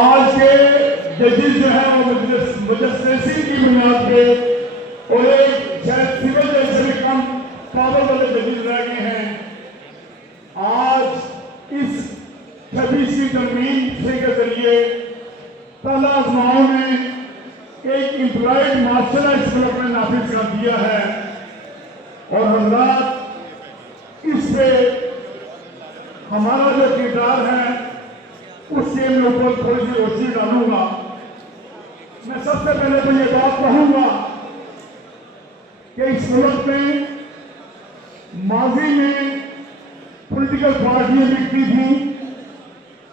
آج کے ججز جو ہے وہ مجسسی کی بنیاد پہ اور ایک شاید سول جج سے بھی کم پاور والے ججز رہ گئے ہیں. آج اس 26ویں ترمیم کے ذریعے پہلا آزماؤں نے ایک امپلائڈ مارشل آرٹس کو اپنے نافذ کر دیا ہے اور حضرات اس پہ ہمارا جو کردار ہے اس کے میں اوپر تھوڑی سی روشنی ڈالوں گا. میں سب سے پہلے تو یہ بات کہوں گا کہ اس ملک میں ماضی میں پولیٹیکل پارٹیاں بکتی تھیں,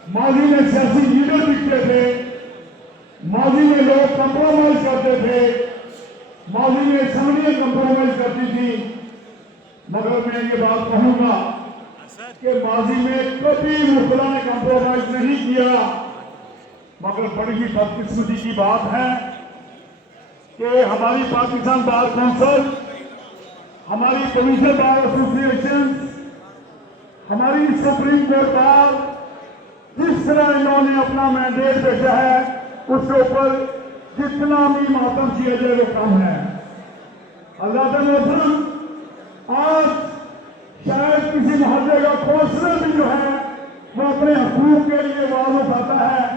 ماضی میں سیاسی لیڈر بکتے تھے, ماضی میں لوگ کمپرومائز کرتے تھے, ماضی میں اسمبلیاں کمپرومائز کرتی تھی. مگر میں یہ بات کہوں گا کہ ماضی میں کبھی مخلا نے کمپرومائز نہیں کیا. مگر بڑی ہی بدقسمتی کی بات ہے کہ ہماری پاکستان بار کونسل, ہماری کمیشن بار ایسوسی ایشن, ہماری سپریم کورٹ بار جس طرح انہوں نے اپنا مینڈیٹ بھیجا ہے اس کے اوپر جتنا بھی ماتم کیا جائے وہ کم ہے. اللہ محترم, آج شاید کسی محلے کا کونسلر بھی جو ہے وہ اپنے حقوق کے لیے آواز اٹھاتا ہے,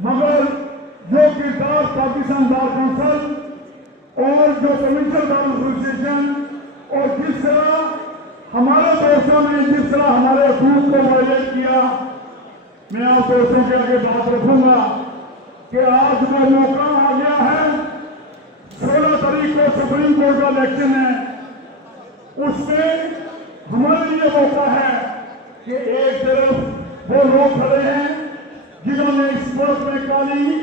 مگر جو کردار پاکستان بار کونسل اور جو کمیشن بار ایسوسی ایشن اور جس طرح ہمارے دوستوں نے جس طرح ہمارے حقوق کو وائلیٹ کیا, میں آپ دوستوں کے آگے بات رکھوں گا کہ آج وہ موقع آ گیا ہے. 16 تاریخ کو سپریم کورٹ کا الیکشن ہے, اس میں ہمارے لیے موقع ہے کہ ایک طرف وہ لوگ کھڑے ہیں جنہوں نے اس ملک میں کالی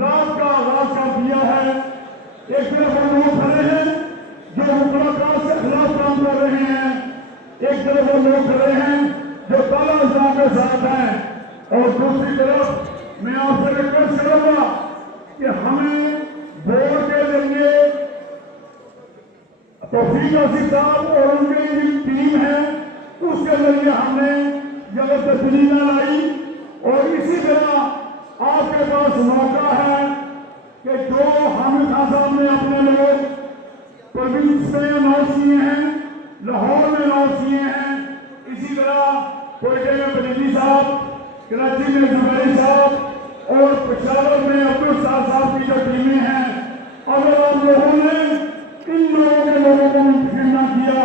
رات کا آغاز کر دیا ہے, ایک طرف وہ لوگ کھڑے ہیں جو مقررات کے خلاف کام کر رہے ہیں, ایک طرف وہ لوگ کھڑے ہیں جو کالا نظام کے ساتھ ہیں, اور دوسری طرف میں آپ سے ریکویسٹ کروں گا کہ ہمیں ووٹ کے ذریعے توفیق آصف صاحب اور ان کی ٹیم ہے اس کے ذریعے ہم نے یہ تبدیلی نہ لائی. اور اسی طرح آپ کے پاس موقع ہے کہ جو حامد خان صاحب نے اپنے لوگ پروینس میں اناؤنس کیے ہیں, لاہور میں اناؤنس کیے ہیں, اسی طرح کوئٹے میں بریلی صاحب, کراچی میں زبیر صاحب اور پشاور میں عبدالصاد صاحب کی جو ٹیمیں ہیں, اگر آپ لوگوں نے ان لوگوں کے لوگوں کو منتخب نہ کیا,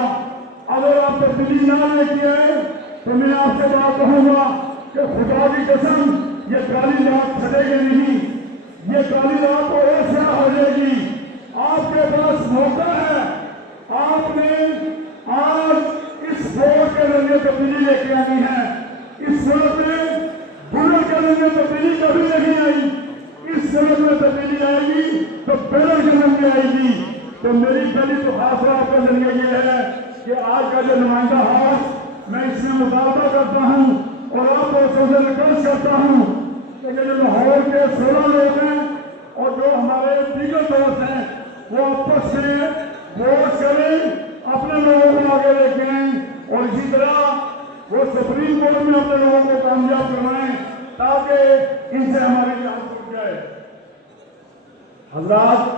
اگر آپ تبدیلی نہ لے کے آئے تو میں آپ سے بات کہوں گا کہ خدا کی قسم یہ کالی رات چھڑے گی نہیں, یہ کالی رات تو ایسا ہو جائے گی. آپ کے پاس موقع ہے, آپ نے آج اس ووٹ کے ذریعے تبدیلی لے کے آنی ہے. اس ملک میں بلڈ کے ذریعے تبدیلی کبھی نہیں آئی, اس ملک میں تبدیلی آئے گی تو بیلٹ کے ذریعے آئے گی. تو میری پہلی تو آپ کا ذریعہ یہ ہے کہ آج کا جو نمائندہ ہاؤس میں اس میں مطالبہ کرتا ہوں اور آپ دوستوں سے ریکویسٹ کرتا ہوں کہ جو لاہور کے 16 لوگ ہیں اور جو ہمارے دیگر دوست ہیں وہ آپس میں ووٹ کریں, اپنے لوگوں کو آگے لے کے آئیں اور اسی طرح وہ سپریم کورٹ میں اپنے لوگوں کو کامیاب کروائیں تاکہ ان سے ہماری جان چھوٹ جائے. حضرات,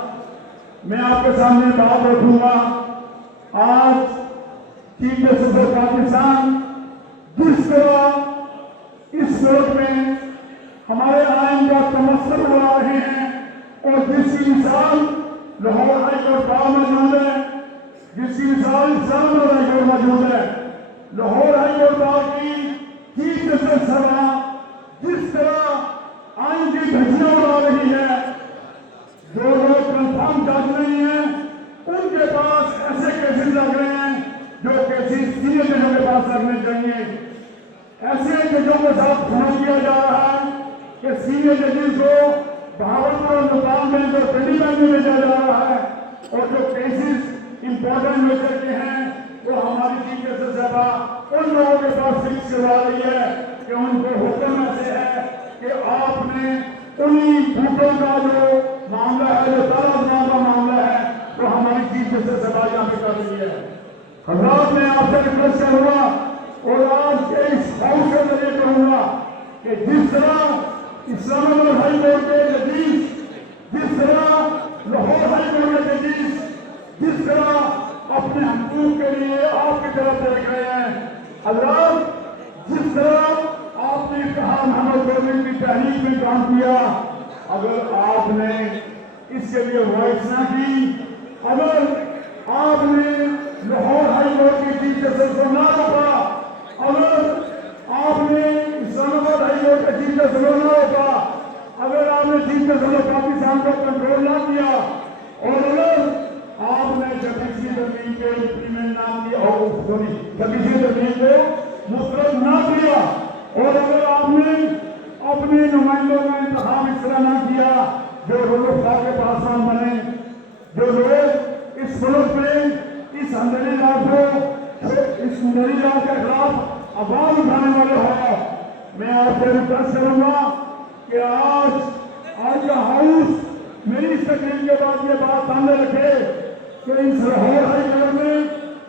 میں آپ کے سامنے بات رکھوں گا, آج چیف جسٹس آف پاکستان جس طرح اس ملک میں ہمارے آئین کا تمثل اڑا رہے ہیں اور جس کی مثال لاہور ہائی کورٹ بار موجود ہے, جس کی مثال اسلام آباد ہائی کورٹ موجود ہے, لاہور ہائی کورٹ بار کی چیف جسٹس صاحبہ جس طرح آئین کی دھجیاں اڑا رہی ہے, جو لوگ کنفرم جج نہیں ہیں ان کے پاس ایسے کیسز لگ رہے ہیں جو کیسز سینئر ججوں کے پاس لگنے چاہیے. ایسے ججوں کے ساتھ فون کیا جا رہا ہے کہ سینئر ججز کو بہاولپور اور ملتان میں جو دلی بینک میں بھیجا جا رہا ہے اور جو کیسز امپورٹنٹ میٹر کے ہیں وہ ہماری چیف جسٹس صاحبہ ان لوگوں کے پاس فکس کروا رہی ہے کہ ان کو حکم ایسے ہے کہ آپ نے انہی بھوٹوں کا جو معاملہ ہے, جو تالا زمان کا معاملہ ہے, وہ ہماری چیف جسٹس صاحبہ یہاں پہ کر رہی ہے. حضرات, میں آپ سے ریکویسٹ کروں گا اور آج کے اس ہاؤس کے ذریعے کہوں گا کہ جس طرح اسلام آباد ہائی کورٹ کے ججز جس طرح لاہور ہائی کورٹ کے ججز جس طرح اپنے حقوق کے لیے آپ کی طرف دیکھ رہے ہیں، حضرات جس طرح آپ نے کہا محمد گورنمنٹ کی تحریک میں کام کیا، اگر آپ نے اس کے لیے وائس نہ کی، اگر آپ نے لاہور ہائی کورٹ کی چیف جسٹس کو نہ روکا، اگر آپ نے اسلام آباد ہائی کورٹ کے چیف جسٹس کو نہ روکا، اگر آپ نے چیف جسٹس آف پاکستان کو کنٹرول نہ کیا، اور اگر آپ نے جبکہ زمین کے امپلیمنٹ نہ کیا جبکہ زمین کو مسترد نہ کیا، اور اگر آپ نے اپنے نمائندوں کا انتخاب اس طرح نہ کیا جو رول آف لا کے پاسبان بنے، جو لوگ اس ملک میں اس اندرونی راج کو اس اندرونی راج کے خلاف آواز اٹھانے والے ہو، میں آپ سے ریکویسٹ کروں گا کہ آج کا ہاؤس میری اس تقریر کے بعد یہ بات سامنے رکھے کہ اس لاہور ہائی کورٹ میں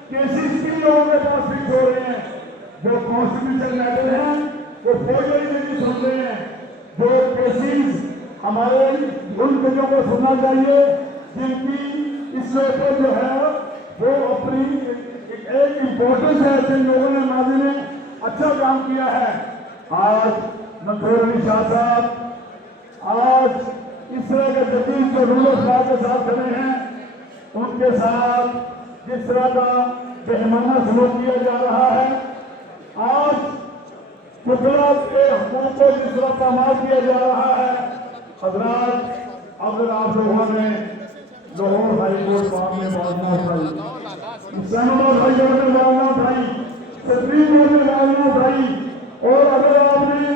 کیسز کن لوگوں کے پاس فکس ہو رہے ہیں، جو کانسٹیٹیوشنل میٹر ہیں وہ فوجی نہیں سن رہے ہیں، جو کیسز ہمارے ان بچوں کو سننا چاہیے جن کی اس پر جو ہے وہ اپنی ایک امپورٹنس ہے، جن لوگوں نے ماضی میں اچھا کام کیا ہے۔ آج منصور علی شاہ صاحب آج اس طرح کے جدید جو رول آف لا کے ساتھ کھڑے ہیں، ان کے ساتھ جس طرح کا بہیمانہ سلوک کیا جا رہا ہے، آج قدرت کے حقوق کو جس طرح پامال کیا جا رہا ہے، حضرات اگر آپ لوگوں نے لاہور ہائی کورٹ معاملے میں معلومات اٹھائی، اسلام آباد ہائی کورٹ میں معلومات اٹھائی، سپریم کورٹ میں معلومات اٹھائی، اور اگر آپ نے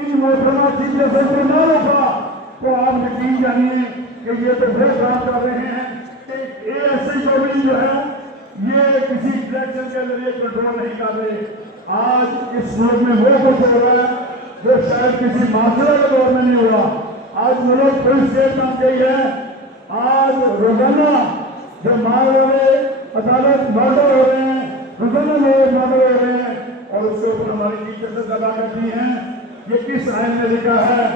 ان محترمہ چیف جسٹس کو نہ روکا تو آپ یقین جانیے کہ یہ تو وہ کام کر رہے ہیں کہ اے ایس ای گورنمنٹ جو ہے یہ کسی الیکشن کے ذریعے کنٹرول نہیں کر رہے۔ آج اس ملک میں وہ کچھ ہو رہا ہے جو شاید کسی معاشرے کے دور میں نہیں ہوا۔ آج ملک فل اسٹیٹ کام گئی ہے، آج روزانہ جو مار والے عدالت مردر ہو رہے ہیں، روزانہ لوگ مردر ہو رہے ہیں، اور اس کے اوپر ہماری چیف جسٹس ادا کرتی ہیں۔ یہ کس آئین نے لکھا ہے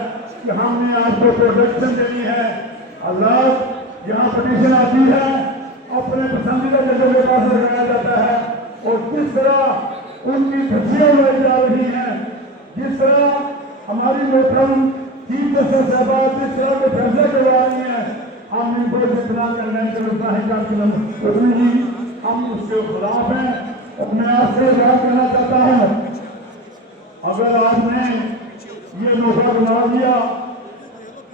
کہ ہم نے آپ کو پروٹیکشن دینی ہے؟ اللہ یہاں پٹیشن آتی ہے، اپنے پسندیدہ ججوں کے پاس لگایا جاتا ہے، اور کس طرح ان کی دھجیاں اڑائی جا رہی ہیں، جس طرح ہماری محترم چیف جسٹس صاحبات جس طرح کے فیصلے کروا رہی ہیں، ہم ان کو جتنا کرنے کے اتنا ہی ہم اس کے خلاف ہیں۔ اور میں آپ سے اظہار کرنا چاہتا ہوں، اگر آپ نے یہ موقع بنا دیا،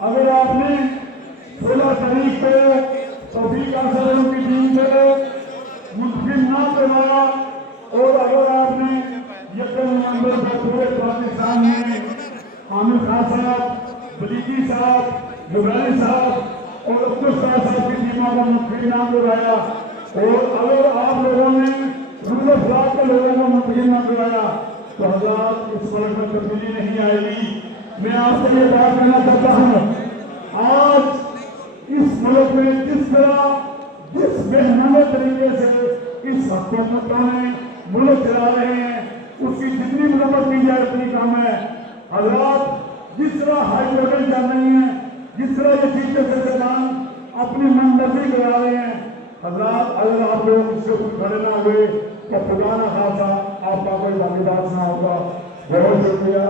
اگر آپ نے 16 تاریخ کو توفیق حاصل ان کی ٹیم سے منتخب نہ کروایا، اور اگر آپ نے یکم نومبر کو پورے پاکستان میں حامد خان صاحب، بلیچی صاحب، جبرائیل صاحب اور عبدالص صاحب کی ٹیموں کو منتخب نہ کروایا، اور اگر آپ لوگوں نے رول آف لا کے لوگوں کو منتخب نہ کروایا تو حضرات اس ملک میں تبدیلی نہیں آئے گی۔ میں آپ سے یہ بات کہنا چاہتا ہوں، آج اس ملک میں جس طرح جس بہنامے طریقے سے اس حکومتوں نے ملک چلا رہے ہیں، اس کی جتنی مرمت کی جائے اتنی کم ہے۔ حضرات جس طرح ہائی کورٹ چل رہی ہیں، جس طرح یہ چیف جسٹس صاحبان اپنی من مرضی کرا رہے ہیں، حضرات اگر آپ لوگ اس سے کچھ کھڑے نہ ہوئے تو خدا نہ خاصا آپ کا کوئی واقعات نہ ہوگا۔ بہت شکریہ۔